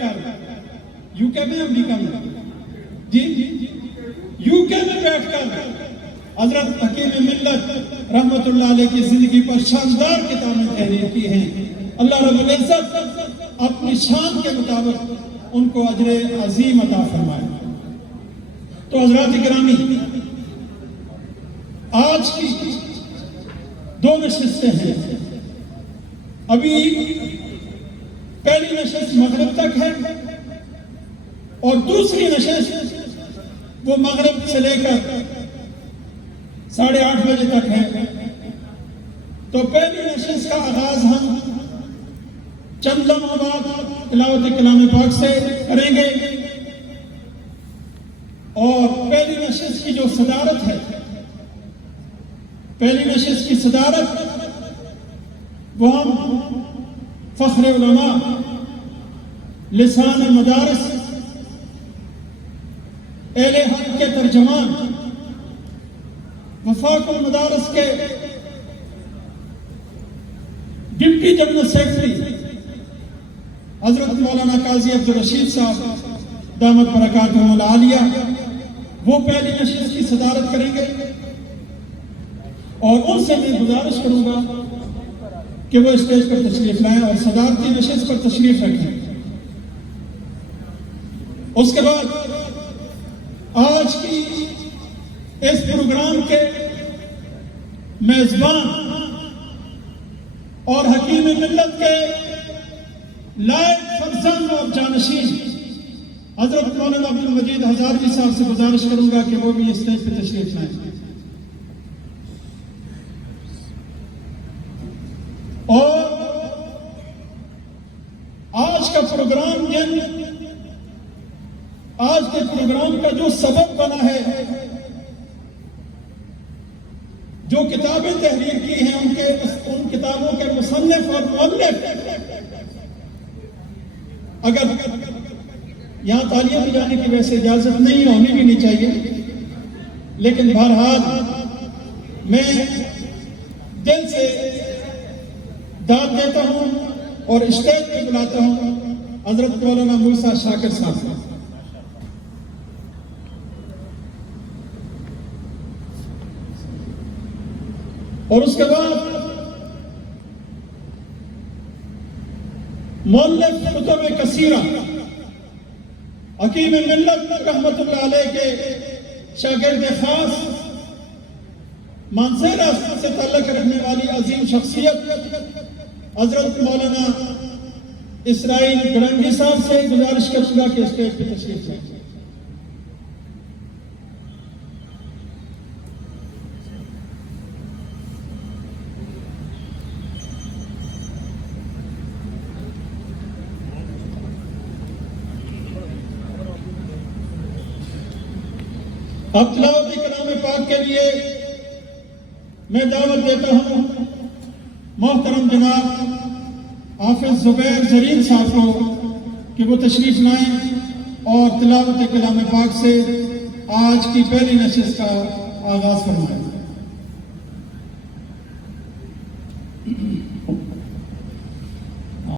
کر یوکے میں امریکہ میں جی یوکے میں بیٹھ کر حضرت حکیم ملت رحمت اللہ علیہ کی زندگی پر شاندار کتابیں تحریر کی ہیں. اللہ رب العزت اپنی شان کے مطابق ان کو اجر عظیم عطا فرمائے. تو حضرات گرامی، آج کی دو نشستیں ہیں. ابھی پہلی نشست مغرب تک ہے اور دوسری نشست وہ مغرب سے لے کر 8:30 بجے تک ہے. تو پہلی نشست کا آغاز ہم چند لمحہ بعد تلاوت کلام پاک سے کریں گے اور پہلی نشست کی جو صدارت ہے، پہلی نشست کی صدارت وہ ہم فخر علماء لسان المدارس اہل حق کے ترجمان وفاق المدارس کے ڈپٹی جنرل سیکرٹری حضرت مولانا قاضی عبدالرشید صاحب دامت برکاتہم العالیہ وہ پہلی نشست کی صدارت کریں گے. اور ان سے میں گزارش کروں گا کہ وہ اسٹیج پر تشریف لائیں اور صدارتی نشست پر تشریف رکھیں. اس کے بعد آج کی اس پروگرام کے میزبان اور حکیم ملت کے لائق فرزند اور جانشین حضرت مولانا عبدالمجید ہزاروی صاحب سے گزارش کروں گا کہ وہ بھی اسٹیج پہ تشریف لائیں. اور آج کا پروگرام آج کے پروگرام کا جو سبب بنا ہے، جو کتابیں تحریر کی ہیں ان کتابوں کے مصنف اور مؤلف، اگر یہاں تالیاں بجانے کی ویسے اجازت نہیں ہونی بھی نہیں چاہیے، لیکن بہرحال میں دل سے داد دیتا ہوں اور اسٹیج پہ بلاتا ہوں حضرت مولانا موسیٰ شاکر صاحب. اور اس کے بعد مؤلف کتب کثیرہ حکیم ملت رحمت اللہ علیہ کے شاگرد خاص مانسہرہ سے تعلق رکھنے والی عظیم شخصیت حضرت مولانا اسرائیل گڑنگی صاحب سے گزارش کروں گا کہ اسٹیج پہ تشریف لائیں. اب تلاوت کلام پاک کے لیے میں دعوت دیتا ہوں محترم جناب حافظ زبیر زرین صاحب کو کہ وہ تشریف لائیں اور تلاوت کلام پاک سے آج کی پہلی نشست کا آغاز فرمائیں.